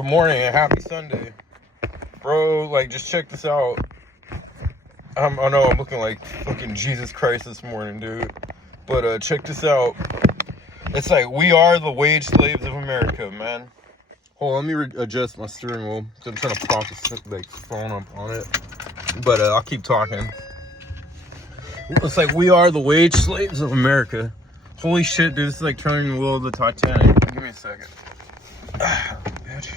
Good morning and happy Sunday. Bro, like, just check this out. I know I'm looking like fucking Jesus Christ this morning, dude. But check this out. It's like, we are the wage slaves of America, man. Hold on, let me adjust my steering wheel. I'm trying to prop the phone up on it. But I'll keep talking. It's like, we are the wage slaves of America. Holy shit, dude, this is like turning the wheel of the Titanic. Give me a second. Bitch.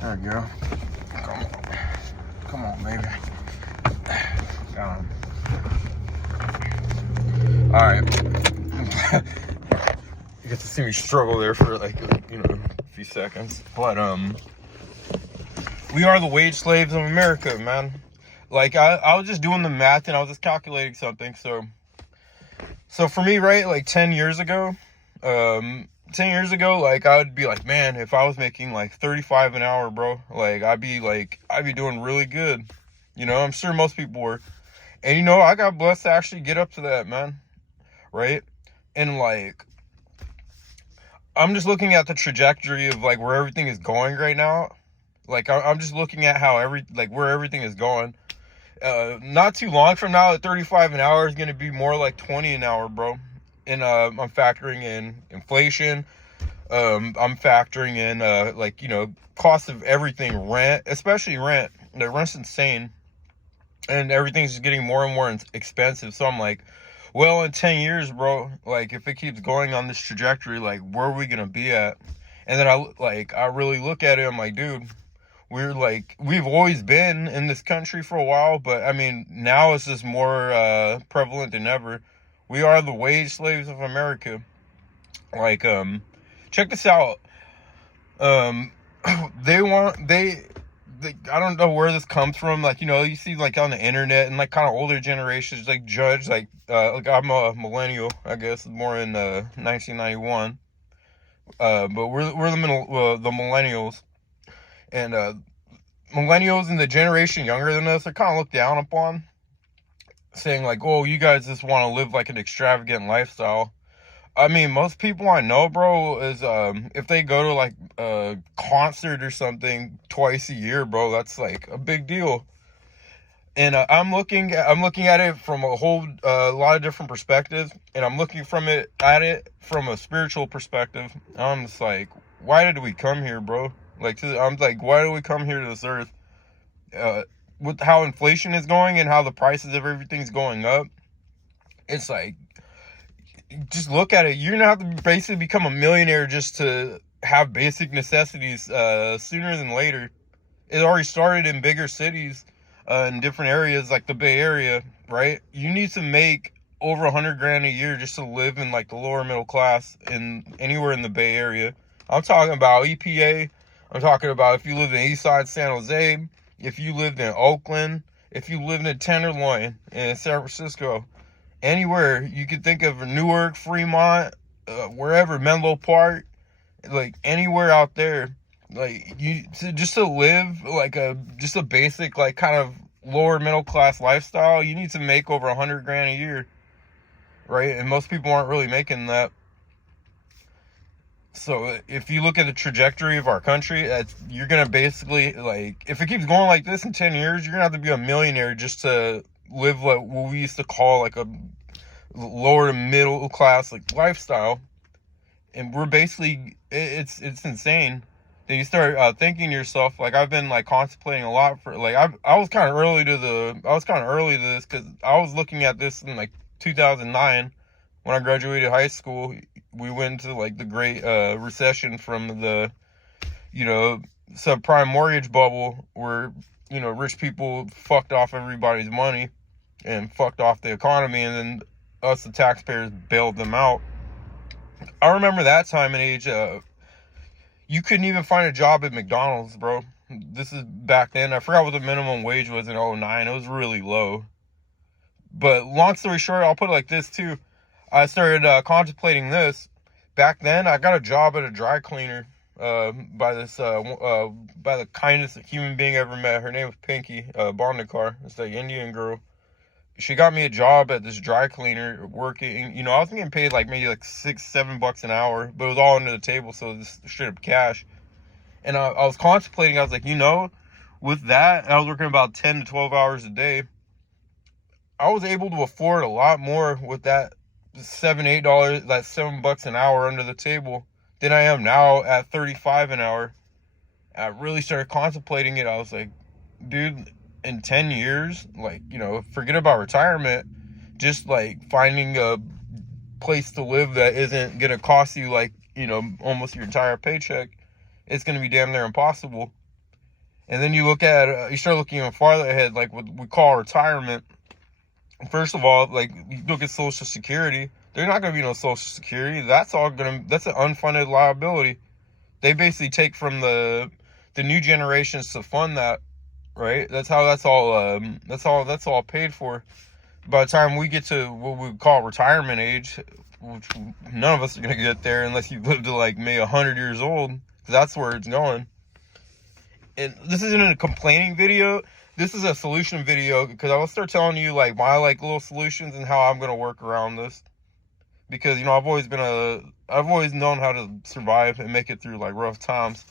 There we go. Come on, baby. Got him. Alright. You get to see me struggle there for like, a few seconds. But, we are the wage slaves of America, man. Like, I was just doing the math and I was just calculating something. So for me, right, like 10 years ago, like, I would be like, man, if I was making like 35 an hour, bro, like, I'd be doing really good. I'm sure most people were. And, I got blessed to actually get up to that, man. Right? And, like, I'm just looking at the trajectory of, like, where everything is going right now. Like, I'm just looking at where everything is going. Not too long from now, at 35 an hour is going to be more like 20 an hour, bro. And I'm factoring in inflation. I'm factoring in, cost of everything, rent, especially rent. The rent's insane. And everything's just getting more and more expensive. So I'm like, well, in 10 years, bro, like, if it keeps going on this trajectory, like, where are we going to be at? And then I really look at it, I'm like, dude, we've always been in this country for a while, but I mean, now it's just more prevalent than ever. We are the wage slaves of America. Like, check this out. I don't know where this comes from. Like, you see, like, on the internet and, like, kind of older generations, like, judge, like I'm a millennial, I guess, more in 1991. But we're the millennials. And millennials and the generation younger than us are kind of looked down upon, saying, like, oh, you guys just want to live, like, an extravagant lifestyle. I mean, most people I know, bro, is if they go to like a concert or something twice a year, bro, that's like a big deal. And I'm looking at it from a whole lot of different perspectives, and I'm looking at it from a spiritual perspective. I'm just like, why did we come here, bro? I'm like, why did we come here to this earth? With how inflation is going and how the prices of everything's going up, it's like, just look at it. You're gonna have to basically become a millionaire just to have basic necessities sooner than later. It already started in bigger cities, in different areas like the Bay Area, right? You need to make over 100 grand a year just to live in like the lower middle class in anywhere in the Bay Area. I'm talking about EPA. I'm talking about if you live in East Side San Jose, if you lived in Oakland, if you lived in Tenderloin in San Francisco. Anywhere you could think of, Newark, Fremont, wherever, Menlo Park, like anywhere out there, like just to live like just a basic, like, kind of lower middle class lifestyle, you need to make over 100 grand a year, right? And most people aren't really making that. So if you look at the trajectory of our country, you're gonna basically, like, if it keeps going like this in 10 years, you're gonna have to be a millionaire just to live like what we used to call like a lower to middle class, like, lifestyle. And we're basically, it's insane. Then you start thinking to yourself, like, I've been like contemplating a lot for, like, I was kind of early to this, because I was looking at this in like 2009 when I graduated high school. We went into like the great recession from the subprime mortgage bubble, where rich people fucked off everybody's money and fucked off the economy, and then us, the taxpayers, bailed them out. I remember that time and age. You couldn't even find a job at McDonald's, bro. This is back then. I forgot what the minimum wage was in 2009. It was really low. But long story short, I'll put it like this too. I started contemplating this. Back then, I got a job at a dry cleaner by the kindest human being I ever met. Her name was Pinky Bondekar. It's like Indian girl. She got me a job at this dry cleaner working. I was getting paid like maybe like $6-7 an hour, but it was all under the table, so this straight up cash. And I was contemplating, I was like, with that, I was working about 10 to 12 hours a day. I was able to afford a lot more with that $7, $8, that $7 an hour under the table than I am now at 35 an hour. I really started contemplating it. I was like, dude, in 10 years, like, forget about retirement, just like finding a place to live that isn't going to cost you like, almost your entire paycheck, it's going to be damn near impossible. And then you start looking even farther ahead, like what we call retirement. First of all, like, you look at Social Security, there's not going to be no Social Security. That's an unfunded liability. They basically take from the new generations to fund that, right? That's all paid for. By the time we get to what we call retirement age, which none of us are going to get there unless you live to like maybe 100 years old, because that's where it's going. And this isn't a complaining video. This is a solution video, because I will start telling you like my like little solutions and how I'm going to work around this. Because, I've always known how to survive and make it through like rough times.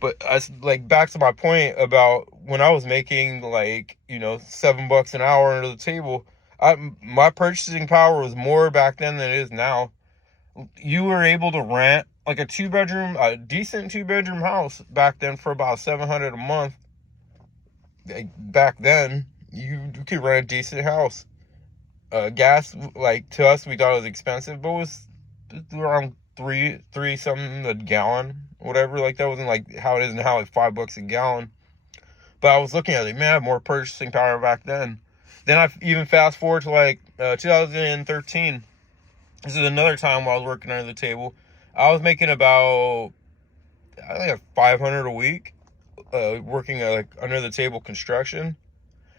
But like back to my point about when I was making like, $7 an hour under the table, my purchasing power was more back then than it is now. You were able to rent like a decent 2-bedroom house back then for about $700 a month. Like, back then, you could rent a decent house. Gas, like, to us, we thought it was expensive, but it was around three something a gallon, whatever. Like, that wasn't like how it is now, like $5 a gallon. But I was looking at it, like, man, I had more purchasing power back then. Then I even fast forward to like 2013. This is another time while I was working under the table. I was making about, I think, $500 a week, working like under the table construction.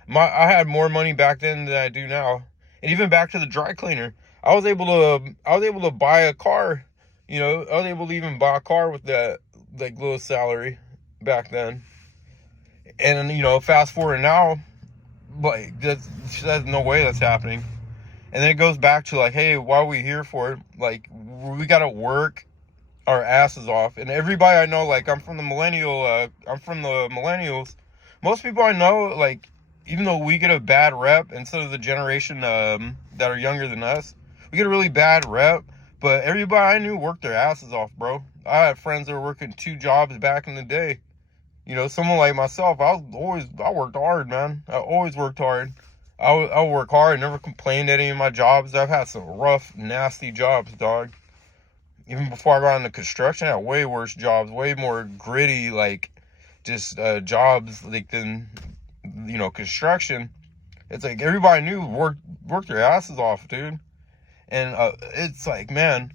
I had more money back then than I do now. And even back to the dry cleaner, I was able to buy a car. I was able to even buy a car with that like little salary back then. And fast forward now, like there's no way that's happening. And then it goes back to like, hey, what are we here for? Like, we gotta work our asses off. And everybody I know, like, I'm from the millennials. Most people I know, like, even though we get a bad rep instead of the generation that are younger than us, we get a really bad rep. But everybody I knew worked their asses off, bro. I had friends that were working 2 jobs back in the day. Someone like myself, I worked hard, man. I always worked hard. I work hard, never complained at any of my jobs. I've had some rough, nasty jobs, dog. Even before I got into construction, I had way worse jobs, way more gritty, like, just jobs, like, than, construction. It's like everybody knew worked their asses off, dude. And it's like, man,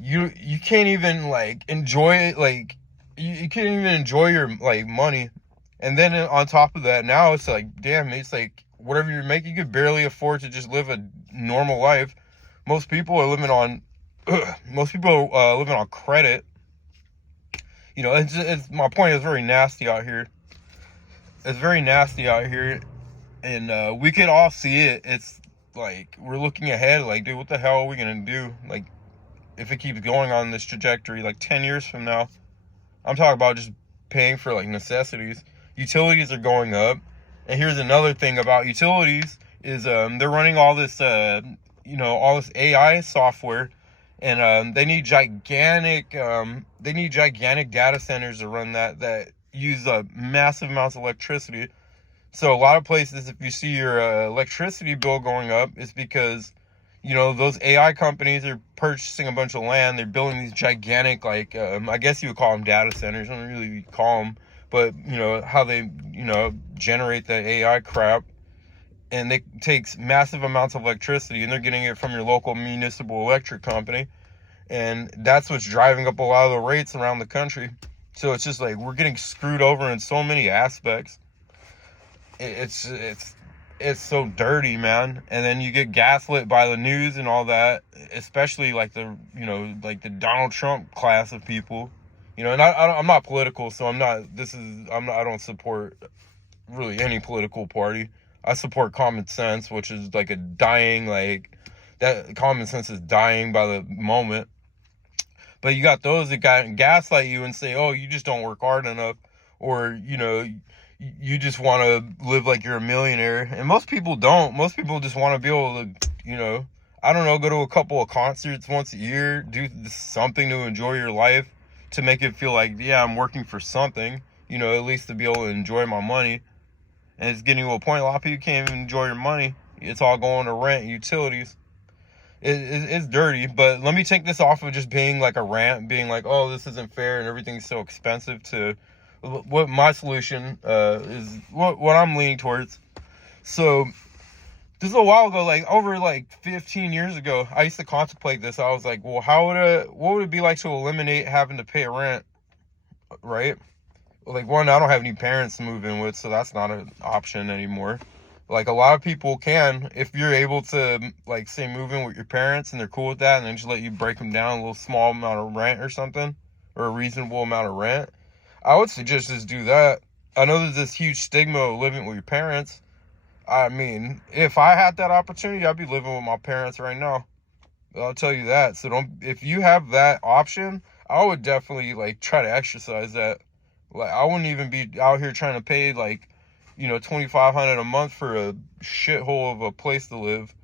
you can't even, like, enjoy it, like, you can't even enjoy your, like, money. And then on top of that, now it's like, damn, it's like, whatever you're making, you could barely afford to just live a normal life. Most people are living on credit. It's my point is very nasty out here. It's very nasty out here, and we can all see it. It's like we're looking ahead, like, dude, what the hell are we gonna do? Like, if it keeps going on this trajectory, like 10 years from now, I'm talking about just paying for like necessities. Utilities are going up. And here's another thing about utilities is they're running all this AI software, and they need gigantic data centers to run that use massive amounts of electricity. So a lot of places, if you see your electricity bill going up, it's because those AI companies are purchasing a bunch of land. They're building these gigantic, like, I guess you would call them data centers. I don't really call them, but how they generate the AI crap, and it takes massive amounts of electricity, and they're getting it from your local municipal electric company, and that's what's driving up a lot of the rates around the country. So it's just like we're getting screwed over in so many aspects. It's so dirty, man. And then you get gaslit by the news and all that, especially like the Donald Trump class of people. And I'm not political, so I don't support really any political party. I support common sense, which is like that common sense is dying by the moment. But you got those that gaslight you and say, oh, you just don't work hard enough, or, you just want to live like you're a millionaire. And most people don't. Most people just want to be able to, I don't know, go to a couple of concerts once a year, do something to enjoy your life, to make it feel like, yeah, I'm working for something, at least to be able to enjoy my money. And it's getting to a point, a lot of people can't even enjoy your money. It's all going to rent, utilities. It's dirty, but let me take this off of just being like a rant, being like, oh, this isn't fair and everything's so expensive, to what my solution is, what I'm leaning towards. So this is a while ago, like over like 15 years ago, I used to contemplate this. I was like, well, what would it be like to eliminate having to pay rent, right? Like, one, I don't have any parents to move in with, so that's not an option anymore. Like, a lot of people can, if you're able to, like, say, move in with your parents and they're cool with that, and then just let you break them down a little small amount of rent or something, or a reasonable amount of rent, I would suggest just do that. I know there's this huge stigma of living with your parents. I mean, if I had that opportunity, I'd be living with my parents right now. I'll tell you that. So if you have that option, I would definitely, like, try to exercise that. Like, I wouldn't even be out here trying to pay, like, $2,500 a month for a shithole of a place to live,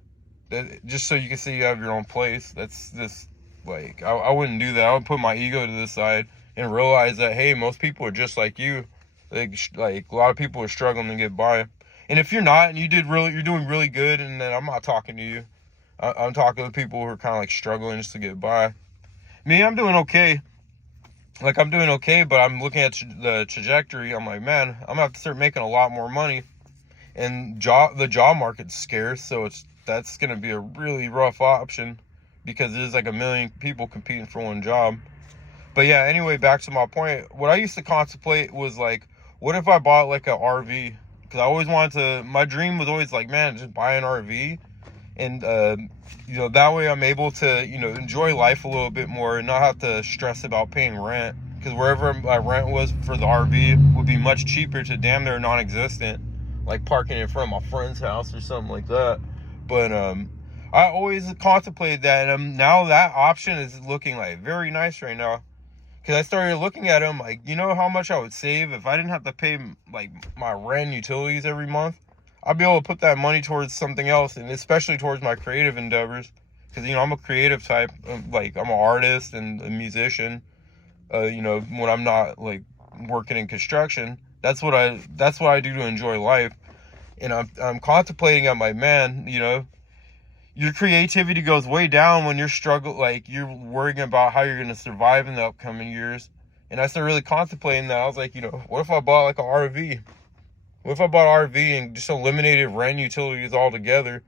that just so you can say you have your own place. That's this, like, I wouldn't do that. I would put my ego to the side and realize that, hey, most people are just like you. Like a lot of people are struggling to get by. And if you're not, and you're doing really good, and then I'm not talking to you. I'm talking to people who are kind of like struggling just to get by. Me, I'm doing okay. Like, I'm doing okay, but I'm looking at the trajectory. I'm like, man, I'm gonna have to start making a lot more money. And the job market's scarce, so that's gonna be a really rough option, because there's like a million people competing for one job. But yeah, anyway, back to my point. What I used to contemplate was like, what if I bought like an RV? Because I always wanted to. My dream was always like, man, just buy an RV, and that way I'm able to enjoy life a little bit more and not have to stress about paying rent, because wherever my rent was for the RV would be much cheaper to damn near non-existent, like parking in front of my friend's house or something like that. But I always contemplated that, and now that option is looking like very nice right now, because I started looking at them like, how much I would save if I didn't have to pay like my rent, utilities every month. I'll be able to put that money towards something else, and especially towards my creative endeavors, because I'm a creative type. Like, I'm an artist and a musician. When I'm not like working in construction, that's what I do to enjoy life. And I'm contemplating, I'm like, man, your creativity goes way down when you're worrying about how you're gonna survive in the upcoming years. And I started really contemplating that. I was like, what if I bought like an RV? What if I bought an RV and just eliminated rent, utilities altogether,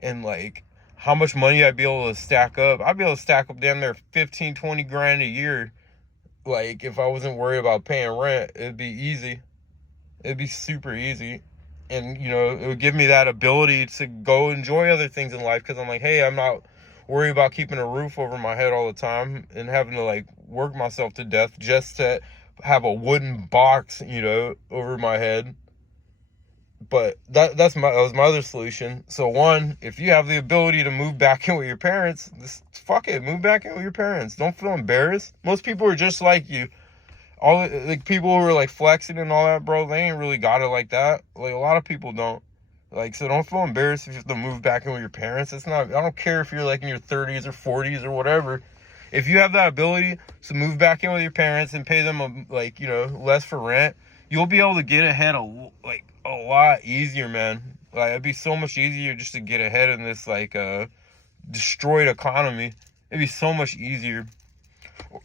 and like how much money I'd be able to stack up? I'd be able to stack up damn near 15, 20 grand a year. Like, if I wasn't worried about paying rent, it'd be easy. It'd be super easy. And, it would give me that ability to go enjoy other things in life, because I'm like, hey, I'm not worried about keeping a roof over my head all the time and having to like work myself to death just to have a wooden box, over my head. But that was my other solution. So one, if you have the ability to move back in with your parents, fuck it, move back in with your parents. Don't feel embarrassed. Most people are just like you. All like people who are like flexing and all that, bro, they ain't really got it like that. Like, a lot of people don't. Like, so don't feel embarrassed if you have to move back in with your parents. I don't care if you're like in your 30s or 40s or whatever. If you have that ability to move back in with your parents and pay them less for rent, you'll be able to get ahead a lot easier, man. Like, it'd be so much easier just to get ahead in this like destroyed economy. It'd be so much easier.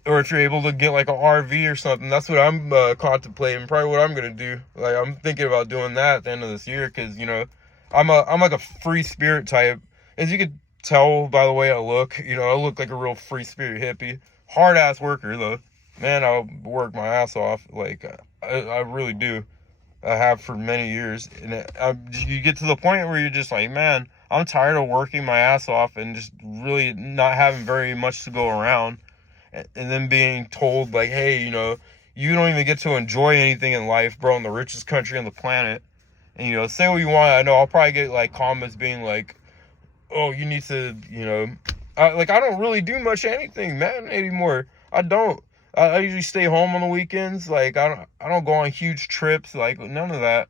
Or if you're able to get like an RV or something, that's what I'm contemplating. Probably what I'm gonna do. Like, I'm thinking about doing that at the end of this year, because I'm like a free spirit type. As you could tell by the way I look, I look like a real free spirit hippie. Hard ass worker though. Man, I'll work my ass off. Like, I really do. I have for many years. And you get to the point where you're just like, man, I'm tired of working my ass off and just really not having very much to go around. And then being told like, hey, you don't even get to enjoy anything in life, bro, in the richest country on the planet. And, say what you want. I know I'll probably get like comments being like, oh, you need to, I don't really do much anything, man, anymore. I don't. I usually stay home on the weekends. Like I don't go on huge trips. Like none of that,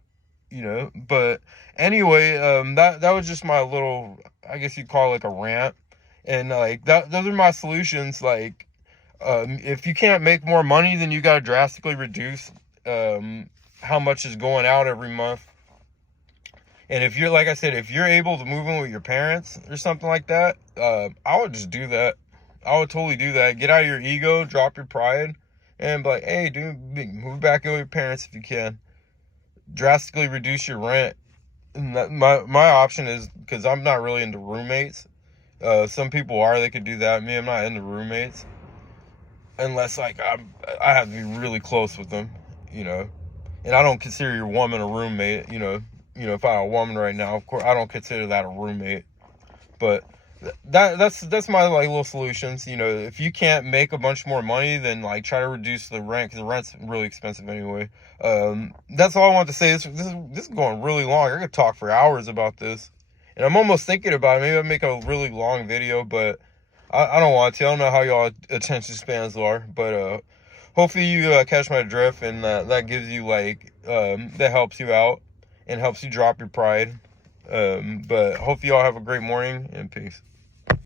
you know. But anyway, that was just my little, I guess you'd call it like a rant. And like that, those are my solutions. Like, if you can't make more money, then you gotta drastically reduce how much is going out every month. And if you're, like I said, if you're able to move in with your parents or something like that, I would just do that. I would totally do that. Get out of your ego, drop your pride, and be like, hey, dude, move back in with your parents if you can. Drastically reduce your rent. And my option is, because I'm not really into roommates. Some people are, they could do that. Me, I'm not into roommates. Unless, like, I have to be really close with them, you know. And I don't consider your woman a roommate, you know. You know, if I had a woman right now, of course, I don't consider that a roommate. But that's my like little solutions. You know, if you can't make a bunch more money, then like try to reduce the rent, because the rent's really expensive anyway. That's all I want to say. This is going really long. I could talk for hours about this, and I'm almost thinking about it. Maybe I'll make a really long video, but I don't want to. I don't know how y'all attention spans are, but hopefully you catch my drift, and that gives you like that helps you out and helps you drop your pride. But hope you all have a great morning, and peace.